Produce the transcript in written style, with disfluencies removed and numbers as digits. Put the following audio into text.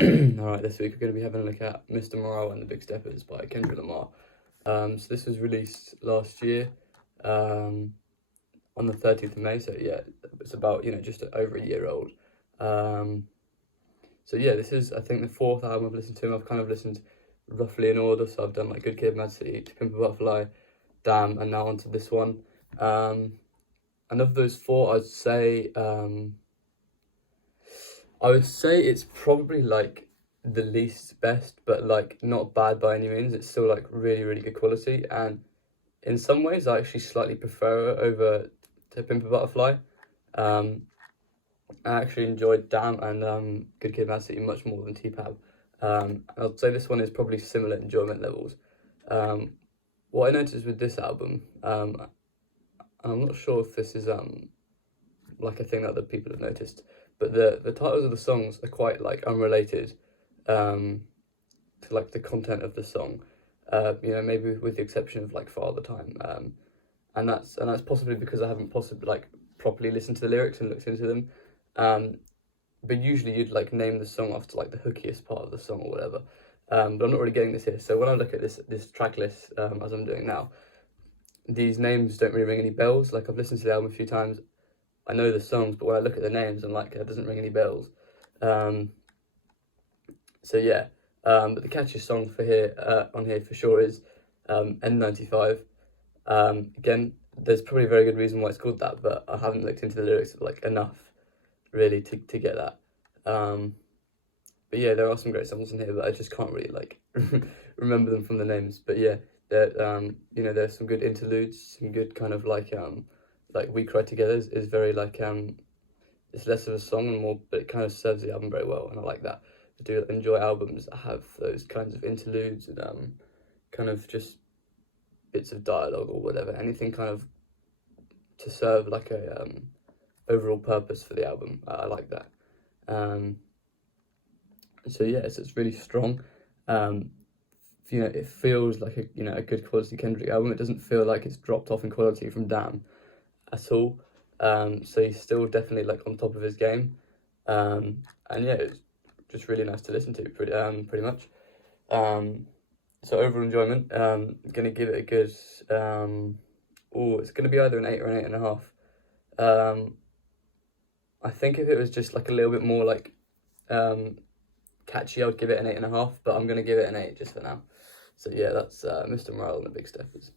Alright, this week we're going to be having a look at Mr. Morale and the Big Steppers by Kendrick Lamar. So this was released last year, on the 13th of May, so yeah, it's about, just over a year old. So yeah, this is, I think, the fourth album I've listened to, and I've kind of listened roughly in order, so I've done like Good Kid, Mad City, To Pimp a Butterfly, Damn, and now onto this one. And of those four, I would say it's probably like the least best, but like not bad by any means. It's still like really, really good quality, and in some ways, I actually slightly prefer it over To Pimp a Butterfly. I actually enjoyed Damn and Good Kid, Mad City much more than T-Pab. I'd say this one is probably similar enjoyment levels. What I noticed with this album, and I'm not sure if this is like a thing that other people have noticed, but the titles of the songs are quite like unrelated to like the content of the song. Maybe with the exception of like Father Time, and that's possibly because I haven't possibly like properly listened to the lyrics and looked into them. But usually you'd like name the song after like the hookiest part of the song or whatever. But I'm not really getting this here. So when I look at this track list, as I'm doing now, these names don't really ring any bells. Like I've listened to the album a few times, I know the songs, but when I look at the names, I'm like, it doesn't ring any bells. So yeah, but the catchiest song for here on here for sure is N95. Again, there's probably a very good reason why it's called that, but I haven't looked into the lyrics like enough really to get that. But yeah, there are some great songs in here, but I just can't really like remember them from the names. But yeah, there's some good interludes, some good kind of like We Cry Together is very like it's less of a song and more, but it kind of serves the album very well, and I like that. I do enjoy albums that have those kinds of interludes and kind of just bits of dialogue or whatever, anything kind of to serve like a overall purpose for the album. I like that. So yeah, it's really strong. It feels like a good quality Kendrick album. It doesn't feel like it's dropped off in quality from Damn at all. So he's still definitely like on top of his game. And yeah, it's just really nice to listen to, pretty much. So overall enjoyment. Gonna give it a good. It's gonna be either an 8 or an 8.5. I think if it was just like a little bit more like catchy, I would give it an 8.5. But I'm gonna give it an 8 just for now. So yeah, that's Mr. Morale and the Big Steppers.